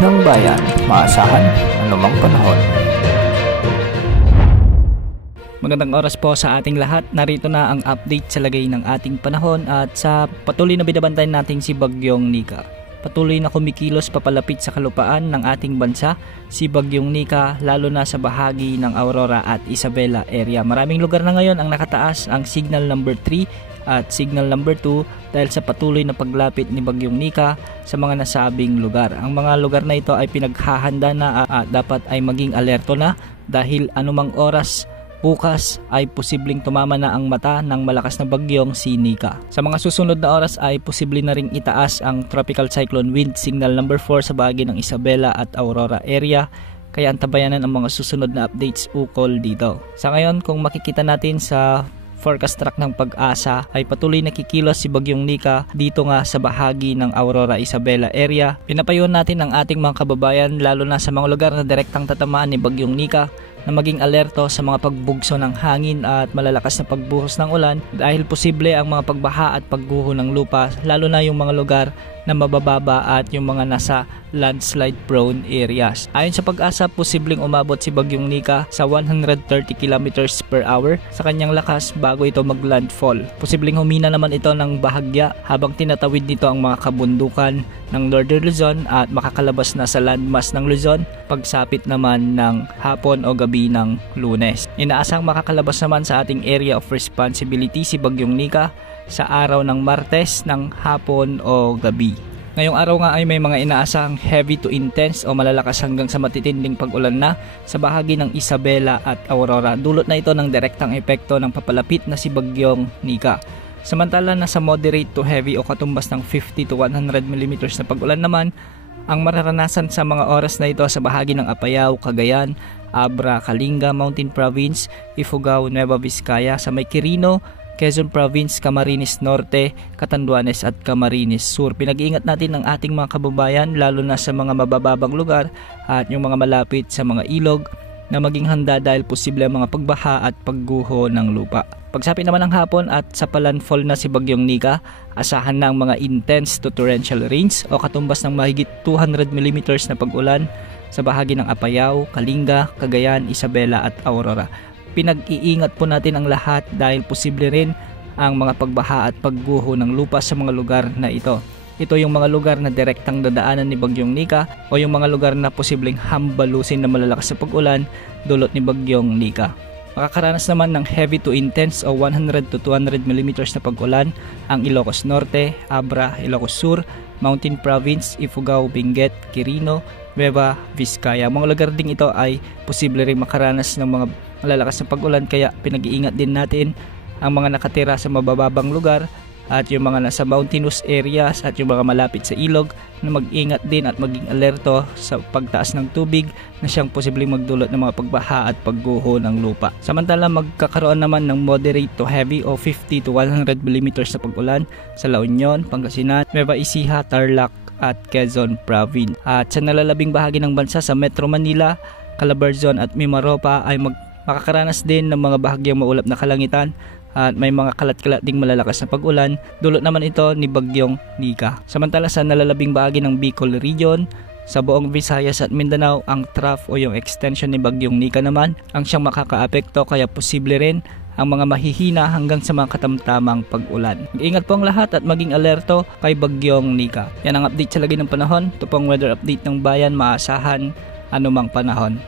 ng bayan, maasahan anumang panahon. Magandang oras po sa ating lahat. Narito na ang update sa lagay ng ating panahon at sa patuloy na binabantayan natin si Bagyong Nika. Patuloy na kumikilos papalapit sa kalupaan ng ating bansa si Bagyong Nika, lalo na sa bahagi ng Aurora at Isabela area. Maraming lugar na ngayon ang nakataas ang signal number 3 at signal number 2 dahil sa patuloy na paglapit ni Bagyong Nika sa mga nasabing lugar. Ang mga lugar na ito ay pinaghahanda na at dapat ay maging alerto na dahil anumang oras bukas ay posibleng tumama na ang mata ng malakas na bagyong si Nika. Sa mga susunod na oras ay posible na ring itaas ang tropical cyclone wind signal number 4 sa bahagi ng Isabela at Aurora area. Kaya antabayanan ang mga susunod na updates ukol dito. Sa ngayon, kung makikita natin sa forecast track ng Pag-asa ay patuloy nakikilos si Bagyong Nika dito nga sa bahagi ng Aurora Isabela area. Pinapayuhan natin ang ating mga kababayan lalo na sa mga lugar na direktang tatamaan ni Bagyong Nika na maging alerto sa mga pagbugso ng hangin at malalakas na pagbuhos ng ulan dahil posible ang mga pagbaha at pagguho ng lupa lalo na yung mga lugar na mabababa at yung mga nasa landslide prone areas. Ayon sa Pag-asa, posibleng umabot si Bagyong Nika sa 130 km per hour sa kanyang lakas bago ito maglandfall. Posibleng humina naman ito ng bahagya habang tinatawid nito ang mga kabundukan ng Northern Luzon at makakalabas na sa landmass ng Luzon pagsapit naman ng hapon o gabi ng Lunes. Inaasang makakalabas naman sa ating area of responsibility si Bagyong Nika sa araw ng Martes ng hapon o gabi. Ngayong araw nga ay may mga inaasang heavy to intense o malalakas hanggang sa matitinding pag-ulan na sa bahagi ng Isabela at Aurora. Dulot na ito ng direktang epekto ng papalapit na si Bagyong Nika. Samantala na sa moderate to heavy o katumbas ng 50 to 100 mm na pag-ulan naman ang mararanasan sa mga oras na ito sa bahagi ng Apayao, Cagayan, Abra, Kalinga, Mountain Province, Ifugao, Nueva Vizcaya, sa may Quirino, Quezon Province, Camarines Norte, Catanduanes at Camarines Sur. Pinag-iingat natin ang ating mga kababayan lalo na sa mga mabababang lugar at yung mga malapit sa mga ilog na maging handa dahil posible ang mga pagbaha at pagguho ng lupa. Pagsapit naman ng hapon at sa palandfall na si Bagyong Nika, asahan na ang mga intense to torrential rains o katumbas ng mahigit 200 mm na pag-ulan sa bahagi ng Apayao, Kalinga, Cagayan, Isabela at Aurora. Pinag-iingat po natin ang lahat dahil posible rin ang mga pagbaha at pagguho ng lupa sa mga lugar na ito. Ito yung mga lugar na direktang dadaanan ni Bagyong Nika o yung mga lugar na posibleng hambalusin na malalakas sa pag-ulan dulot ni Bagyong Nika. Makakaranas naman ng heavy to intense o 100 to 200 mm na pag-ulan ang Ilocos Norte, Abra, Ilocos Sur, Mountain Province, Ifugao, Benguet, Quirino, Nueva Vizcaya. Mga lugar ding ito ay posible rin makaranas ng mga malalakas na pag-ulan kaya pinag-iingat din natin ang mga nakatira sa mabababang lugar at yung mga nasa mountainous areas at yung mga malapit sa ilog na mag-ingat din at maging alerto sa pagtaas ng tubig na siyang posibleng magdulot ng mga pagbaha at pagguho ng lupa. Samantala magkakaroon naman ng moderate to heavy o 50 to 100 mm na pag-ulan sa La Union, Pangasinan, Nueva Ecija, Tarlac at Quezon Province. At sa nalalabing bahagi ng bansa sa Metro Manila, Calabarzon at Mimaropa ay makakaranas din ng mga bahagyang maulap na kalangitan at may mga kalat-kalat ding malalakas na pag-ulan. Dulot naman ito ni Bagyong Nika. Samantala sa nalalabing bahagi ng Bicol Region, sa buong Visayas at Mindanao, ang trough o yung extension ni Bagyong Nika naman ang siyang makakaapekto kaya posible rin ang mga mahihina hanggang sa mga katamtamang pag-ulan. Ingat po ang lahat at maging alerto kay Bagyong Nika. Yan ang update sa lagay ng panahon. Ito pong weather update ng bayan, maasahan anumang panahon.